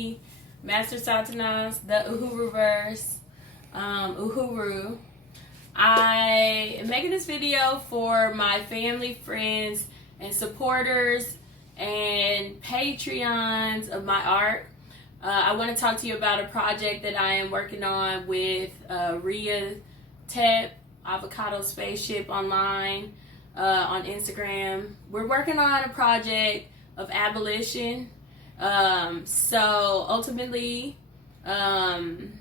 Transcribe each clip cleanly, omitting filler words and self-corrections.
me, Master Satanas, the Uhuruverse, Uhuru. I am making this video for my family, friends, and supporters and Patreons of my art. I want to talk to you about a project that I am working on with Rhea, Tepp, Avocado Spaceship online on Instagram. We're working on a project of abolition. So ultimately, I'm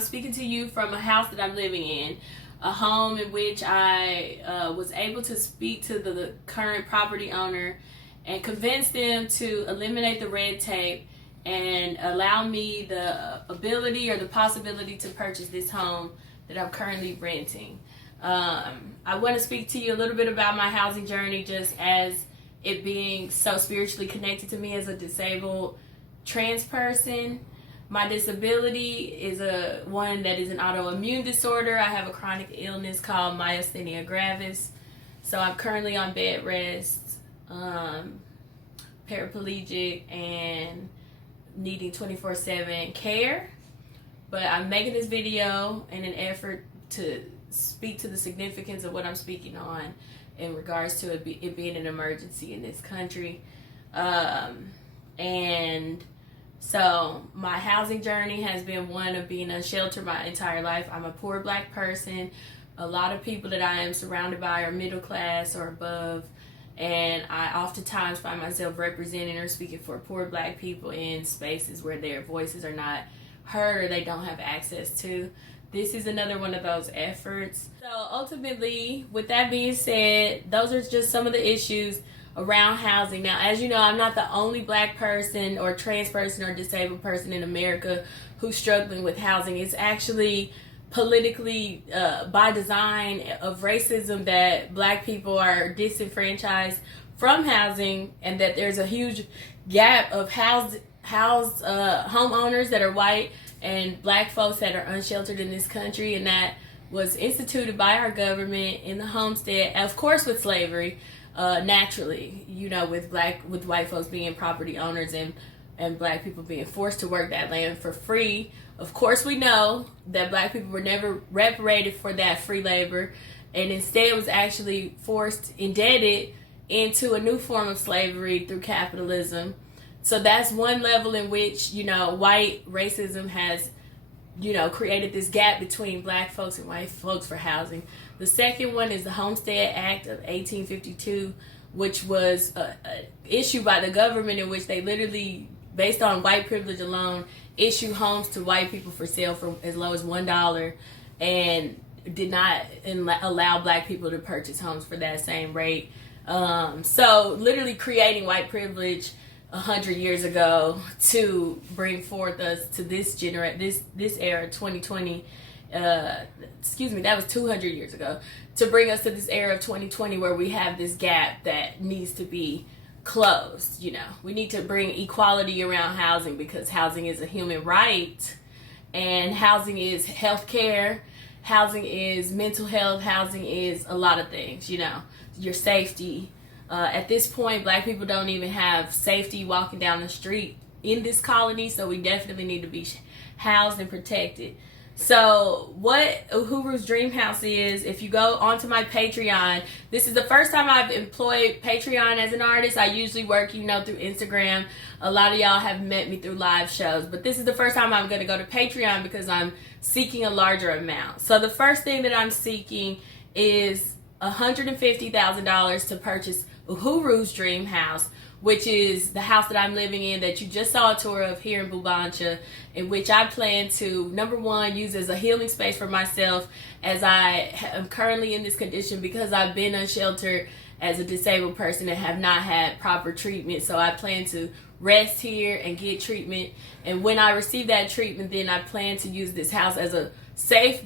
speaking to you from a house that I'm living in, a home in which I was able to speak to the current property owner and convince them to eliminate the red tape and allow me the ability or the possibility to purchase this home that I'm currently renting. I want to speak to you a little bit about my housing journey, just as it being so spiritually connected to me as a disabled trans person. My disability is one that is an autoimmune disorder. I have a chronic illness called myasthenia gravis. So I'm currently on bed rest, paraplegic, and needing 24/7 care. But I'm making this video in an effort to speak to the significance of what I'm speaking on in regards to it being an emergency in this country. And so my housing journey has been one of being unsheltered my entire life. I'm a poor black person. A lot of people that I am surrounded by are middle class or above, and I oftentimes find myself representing or speaking for poor black people in spaces where their voices are not heard or they don't have access to. This is another one of those efforts. So ultimately, with that being said, those are just some of the issues around housing. Now, as you know, I'm not the only black person or trans person or disabled person in America who's struggling with housing. It's actually politically by design of racism that black people are disenfranchised from housing, and that there's a huge gap of housed homeowners that are white and black folks that are unsheltered in this country. And that was instituted by our government in the homestead, of course with slavery, naturally, you know, with white folks being property owners and black people being forced to work that land for free. Of course, we know that black people were never reparated for that free labor, and instead was actually indebted into a new form of slavery through capitalism. So that's one level in which, you know, white racism has, you know, created this gap between black folks and white folks for housing. The second one is the Homestead Act of 1852, which was issued by the government, in which they literally, based on white privilege alone, issue homes to white people for sale for as low as $1, and did not allow black people to purchase homes for that same rate. So literally creating white privilege 100 years ago to bring forth us to this era, 2020. Excuse me, that was 200 years ago, to bring us to this era of 2020 where we have this gap that needs to be closed. You know, we need to bring equality around housing, because housing is a human right, and housing is health care, housing is mental health, housing is a lot of things, you know, your safety. At this point, black people don't even have safety walking down the street in this colony, so we definitely need to be housed and protected. So what Uhuru's Dream House is, if you go onto my Patreon, this is the first time I've employed Patreon as an artist. I usually work, you know, through Instagram. A lot of y'all have met me through live shows, but this is the first time I'm going to go to Patreon because I'm seeking a larger amount. So the first thing that I'm seeking is $150,000 to purchase Uhuru's Dream House, which is the house that I'm living in that you just saw a tour of here in Bubancha, in which I plan to, number one, use as a healing space for myself, as I am currently in this condition because I've been unsheltered as a disabled person and have not had proper treatment. So I plan to rest here and get treatment, and when I receive that treatment, then I plan to use this house as a safe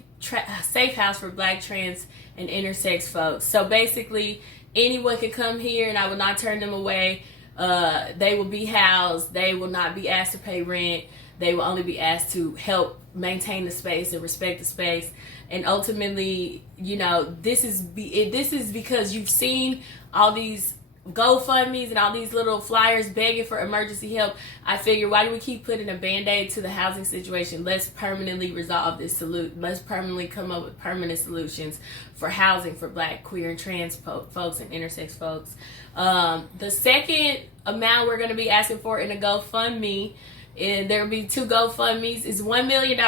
house for black, trans, and intersex folks. So basically, anyone can come here and I will not turn them away. They will be housed. They will not be asked to pay rent. They will only be asked to help maintain the space and respect the space. And ultimately, you know, this is because you've seen all these GoFundMes and all these little flyers begging for emergency help, I figure, why do we keep putting a band-aid to the housing situation? Let's permanently resolve this let's permanently come up with permanent solutions for housing for Black, queer, and trans folks and intersex folks. The second amount we're going to be asking for in a GoFundMe, and there will be 2 GoFundMes, is $1 million,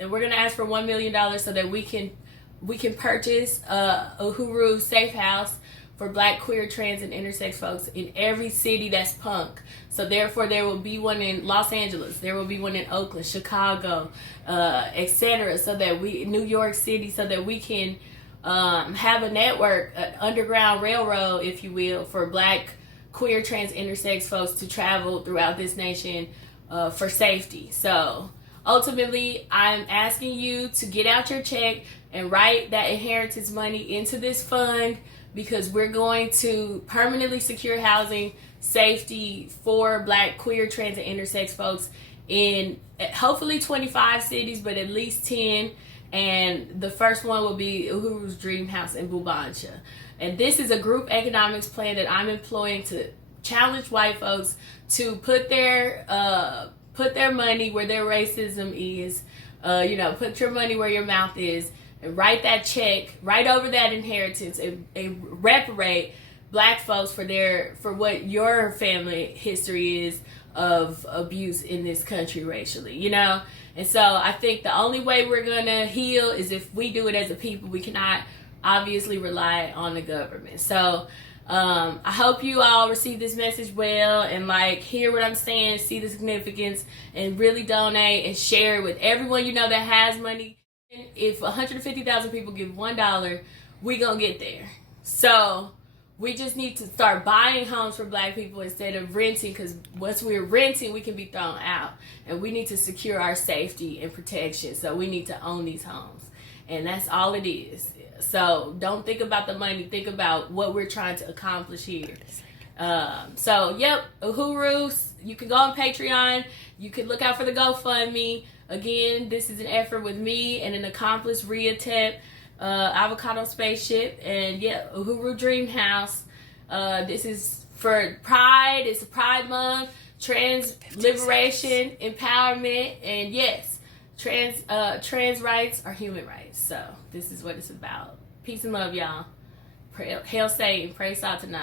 and we're going to ask for $1 million so that we can purchase Uhuru safe house for Black, queer, trans, and intersex folks in every city that's punk. So therefore, there will be one in Los Angeles, there will be one in Oakland, Chicago, etc. So that New York City, so that we can have a network, an underground railroad, if you will, for Black, queer, trans, intersex folks to travel throughout this nation for safety. So ultimately, I'm asking you to get out your check and write that inheritance money into this fund, because we're going to permanently secure housing safety for Black, queer, trans, and intersex folks in hopefully 25 cities, but at least 10. And the first one will be Uhuru's Dream House in Bubancha. And this is a group economics plan that I'm employing to challenge white folks to put their money where their racism is. Put your money where your mouth is, and write that check, write over that inheritance, and reparate Black folks for what your family history is of abuse in this country racially, And so I think the only way we're gonna heal is if we do it as a people. We cannot obviously rely on the government. So I hope you all receive this message well, and hear what I'm saying, see the significance, and really donate and share it with everyone you know that has money. If 150,000 people give $1, we gonna get there. So we just need to start buying homes for Black people instead of renting, because once we're renting, we can be thrown out, and we need to secure our safety and protection. So we need to own these homes, and that's all it is. So don't think about the money, think about what we're trying to accomplish here. Uhuru, you can go on Patreon, you can look out for the GoFundMe. Again, this is an effort with me and an accomplice, Rhea, Tepp, Avocado Spaceship, and Uhuru Dream House. This is for Pride. It's a Pride Month, trans liberation, empowerment, and yes, trans rights are human rights. So this is what it's about. Peace and love, y'all. Hail Satan, praise Satan.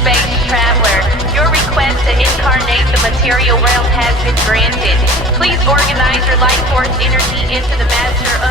Space Traveler, your request to incarnate the material realm has been granted. Please organize your life force energy into the Master of